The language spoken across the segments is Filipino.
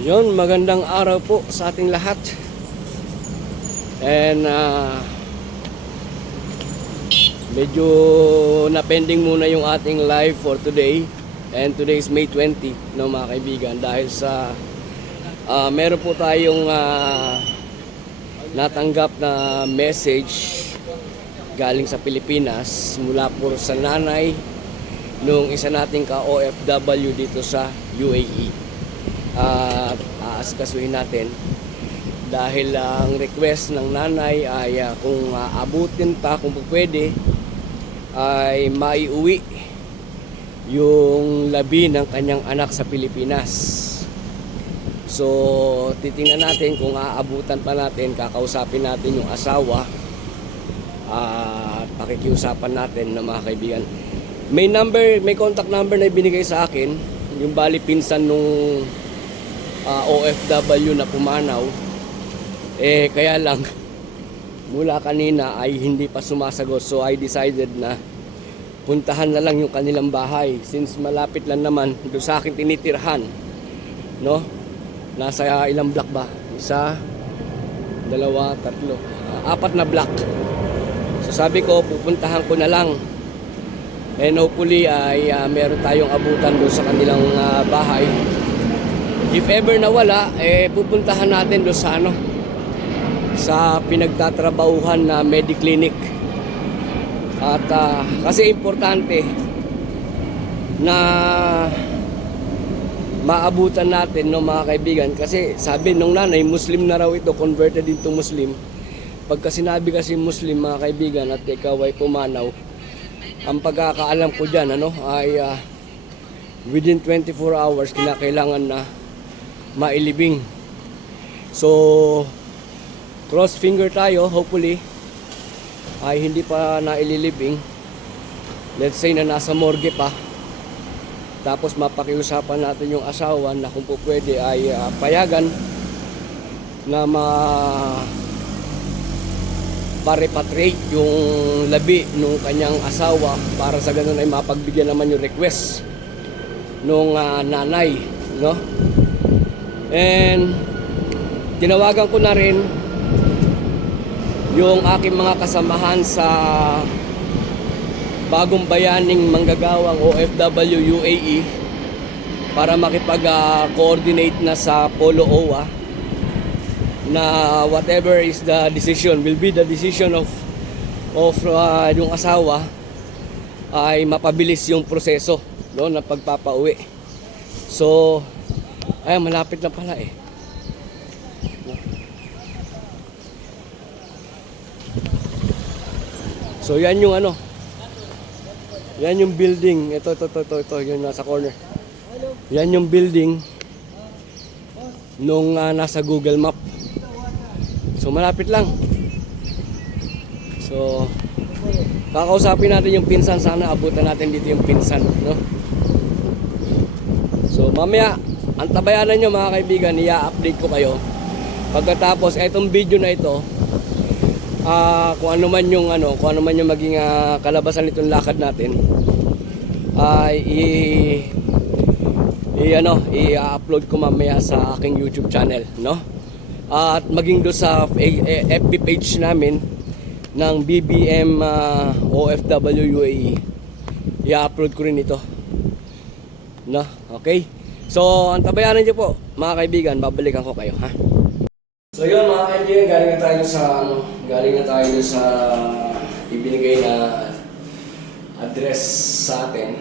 Yun, magandang araw po sa ating lahat. And medyo na-pending muna yung ating live for today. And today is May 20, no, mga kaibigan. Dahil sa meron po tayong natanggap na message galing sa Pilipinas mula po sa nanay nung isa nating ka-OFW dito sa UAE. At aasikasuhin natin dahil ang request ng nanay ay kung abutin pa kung pwede ay maiuwi yung labi ng kanyang anak sa Pilipinas. So titingnan natin kung aabutan pa natin, kakausapin natin yung asawa at pakikiusapan natin na mga kaibigan. May contact number na ibinigay sa akin, yung bali pinsan nung OFW na pumanaw. Kaya lang mula kanina ay hindi pa sumasagot, so I decided na puntahan na lang yung kanilang bahay since malapit lang naman doon sa akin tinitirhan, no? Nasa ilang block ba? Isa, dalawa, tatlo, apat na block. So sabi ko pupuntahan ko na lang, and hopefully ay meron tayong abutan doon sa kanilang bahay. If ever nawala, pupuntahan natin doon sa sa pinagtatrabahuhan na Mediclinic. At kasi importante na maabutan natin, no, mga kaibigan, kasi sabi nung nanay Muslim na raw ito, converted into Muslim. Pagka sinabi kasi Muslim, mga kaibigan, at ikaw ay pumanaw, ang pagkakaalam ko dyan ay within 24 hours kinakailangan na mailibing. So cross finger tayo, hopefully ay hindi pa naililibing. Let's say na nasa morgue pa, tapos mapakiusapan natin yung asawa na kung po pwede ay payagan na pa-repatriate yung labi nung kanyang asawa, para sa ganun ay mapagbigyan naman yung request nung nanay, no? And tinawagan ko na rin yung aking mga kasamahan sa bagong bayaning manggagawang OFW UAE para makipag-coordinate na sa Polo OWA na whatever is the decision will be the decision of yung asawa ay mapabilis yung proseso, no, na pagpapauwi. So ay malapit na pala So yan yung yan yung building. Ito, yung nasa corner. Yan yung building nung nasa Google Map. So malapit lang. So kakausapin natin yung pinsan, sana abutan natin dito yung pinsan, no? So mamaya, antabayanan nyo, mga kaibigan, i-update ko kayo pagkatapos itong video na ito. Kung ano man yung maging kalabasan nitong lakad natin ay i-upload ko mamaya sa aking YouTube channel, no? At maging do sa FB page namin ng BBM OFW UAE, i-upload ko rin ito, no? Okay, so antabayanan niyo po, mga kaibigan, babalikan ko kayo, ha? So yun, mga kaibigan, galing na tayo sa ibinigay na address sa atin.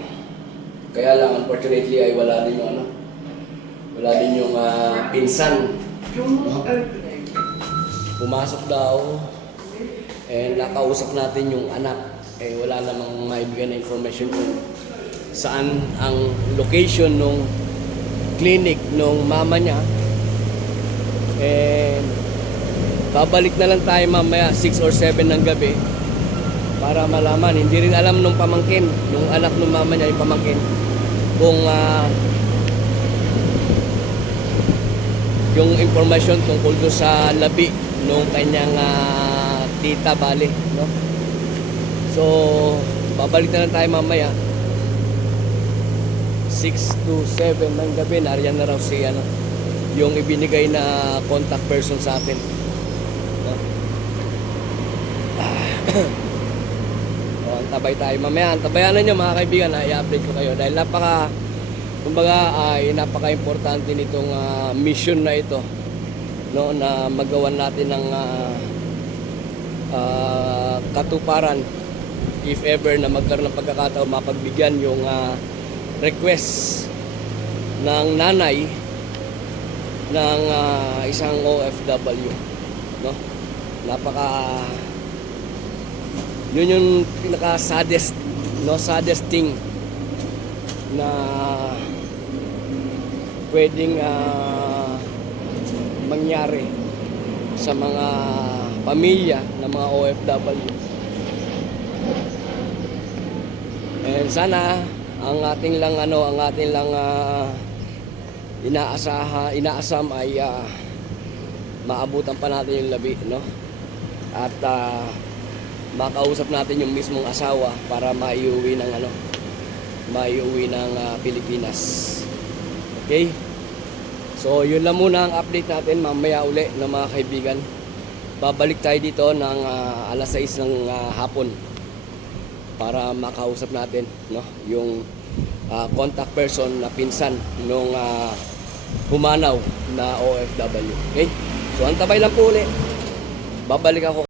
Kaya lang unfortunately ay wala din yung pinsan. Pumasok daw, and nakausap natin yung anak, wala namang maibigay na information kung saan ang location nung clinic nung mama niya. And babalik na lang tayo mamaya 6 or 7 ng gabi para malaman. Hindi rin alam nung pamangkin, nung anak nung mama niya, yung pamangkin, kung yung informasyon tungkol doon sa labi nung kanyang tita, bali, no? So babalik na lang tayo mamaya 6 to 7 ng gabi. Nariyan na raw si yung ibinigay na contact person sa atin. No? Antabay tayo mamaya. Antabayanan nyo mga kaibigan, i-update ko kayo dahil napaka-importante nitong mission na ito, no, na magawan natin ng katuparan if ever na magkaroon ng pagkakataon mapagbigyan yung request ng nanay ng isang OFW, no? Yun yung pinaka saddest thing na pwedeng mangyari sa mga pamilya ng mga OFW. And sana ang ating lang inaasam ay maabutan pa natin yung labi, no? At makausap natin yung mismong asawa para maiuwi ng Pilipinas. Okay? So yun lang muna ang update natin. Mamaya uli na mga kaibigan, babalik tayo dito ng alas 6 ng hapon para makausap natin, no, yung contact person na pinsan nung humanaw na OFW. Okay? So antabay lang po uli. Babalik ako.